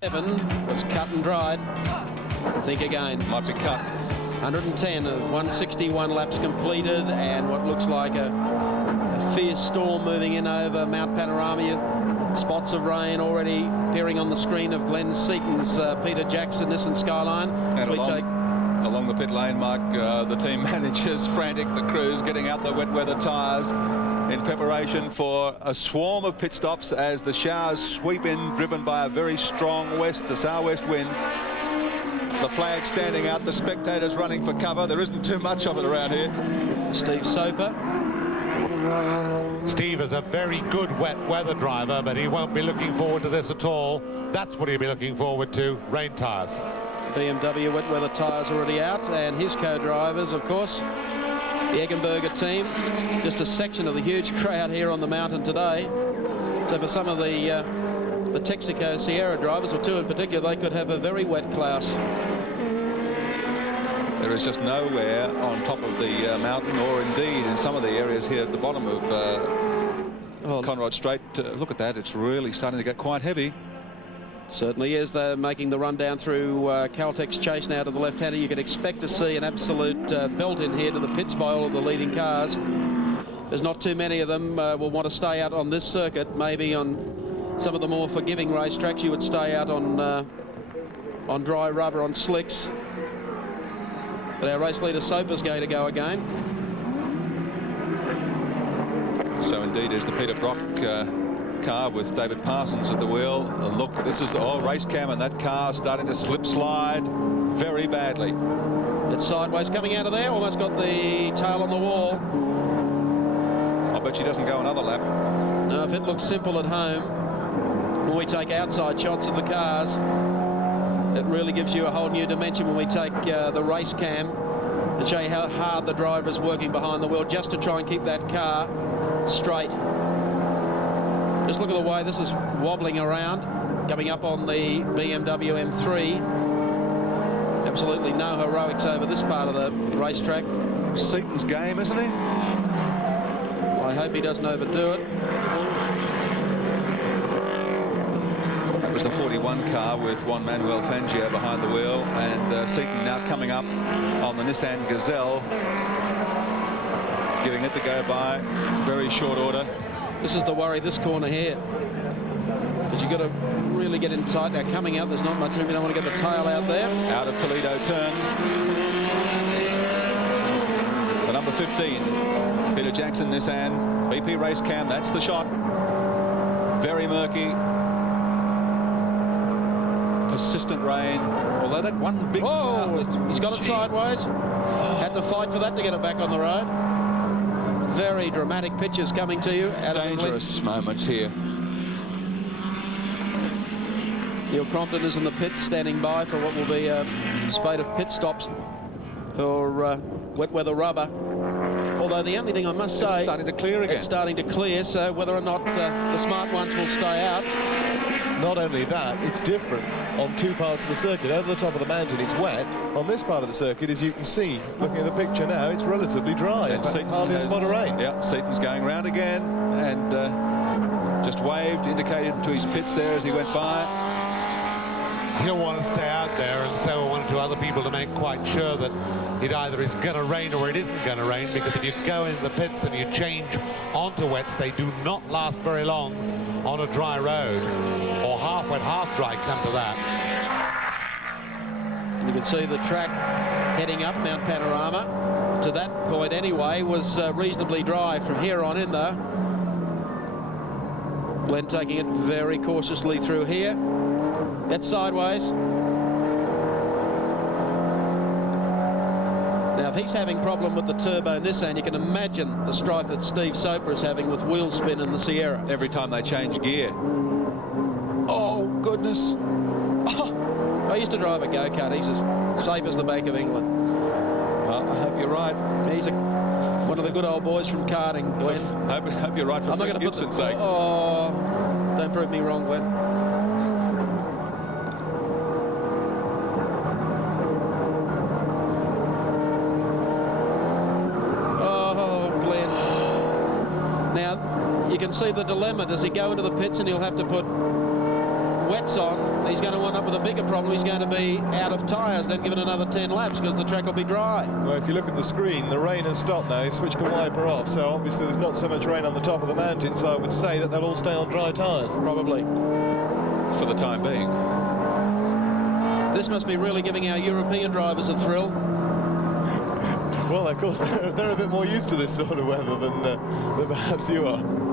7 was cut and dried. Think again. Might be cut. 110 of 161 laps completed, and what looks like a fierce storm moving in over Mount Panorama. Spots of rain already appearing on the screen of Glen Seton's Peter Jackson Nissan Skyline. And along the pit lane, Mark, the team managers frantic, the crews getting out the wet weather tyres in preparation for a swarm of pit stops as the showers sweep in, driven by a very strong west to southwest wind. The flag standing out, the spectators running for cover. There isn't too much of it around here. Steve Soper. Steve is a very good wet weather driver, but he won't be looking forward to this at all. That's what he'll be looking forward to, rain tyres. BMW wet weather tyres already out, and his co-drivers, of course, the Eggenberger team. Just a section of the huge crowd here on the mountain today. So for some of the Texaco Sierra drivers, or two in particular, they could have a very wet class. There is just nowhere on top of the mountain, or indeed in some of the areas here at the bottom of Conrod Strait. Look at that, it's really starting to get quite heavy. Certainly is. They're making the run down through Caltex Chase now to the left-hander. You can expect to see an absolute belt in here to the pits by all of the leading cars. There's not too many of them will want to stay out on this circuit. Maybe on some of the more forgiving racetracks you would stay out on dry rubber, on slicks. But our race leader Soper's going to go again. So indeed is the Peter Brock car with David Parsons at the wheel. And look, this is the race cam, and that car starting to slip slide very badly. It's sideways coming out of there, almost got the tail on the wall. I bet she doesn't go another lap. No, if it looks simple at home, when we take outside shots of the cars, it really gives you a whole new dimension when we take the race cam to show you how hard the driver is working behind the wheel just to try and keep that car straight. Just look at the way this is wobbling around, coming up on the BMW M3. Absolutely no heroics over this part of the racetrack. Seton's game, isn't he? I hope he doesn't overdo it. That was the 41 car with Juan Manuel Fangio behind the wheel, and Seton now coming up on the Nissan Gazelle, giving it to go by very short order. This is the worry, this corner here, because you've got to really get in tight. Now coming out, there's not much room. You don't want to get the tail out there. Out of Toledo turn. The number 15, Peter Jackson Nissan, BP race cam, that's the shot. Very murky. Persistent rain, although that one big... Oh, he's got it sideways. Had to fight for that to get it back on the road. Very dramatic pictures coming to you out of England. Dangerous moments here. Neil Crompton is in the pits standing by for what will be a spate of pit stops for wet weather rubber. Although the only thing I must say... It's starting to clear again. It's starting to clear, so whether or not the smart ones will stay out. Not only that, it's different on two parts of the circuit. Over the top of the mountain, it's wet. On this part of the circuit, as you can see, looking at the picture now, it's relatively dry. And it's hardly a spot of rain. Yeah, Seton's going round again, and just waved, indicated to his pits there as he went by. He'll want to stay out there, and so will one or two other people to make quite sure that it either is going to rain or it isn't going to rain, because if you go into the pits and you change onto wets, they do not last very long on a dry road, or half wet, half dry, come to that. You can see the track heading up Mount Panorama. To that point anyway, was reasonably dry. From here on in though, Glen taking it very cautiously through here. That's sideways. Now, if he's having problem with the turbo Nissan, you can imagine the strife that Steve Soper is having with wheel spin in the Sierra. Every time they change gear. Oh, goodness. Oh. I used to drive a go-kart. He's as safe as the Bank of England. Well, I hope you're right. He's one of the good old boys from karting, Glen. Hope you're right for I'm not going to put Gibson's sake. Oh, don't prove me wrong, Glen. You can see the dilemma. Does he go into the pits and he'll have to put wet wets on, he's going to end up with a bigger problem. He's going to be out of tyres, then given another 10 laps because the track will be dry. Well, if you look at the screen, the rain has stopped now. He switched the wiper off, so obviously there's not so much rain on the top of the mountain, so I would say that they'll all stay on dry tyres. Probably. For the time being. This must be really giving our European drivers a thrill. Well, of course, they're a bit more used to this sort of weather than perhaps you are.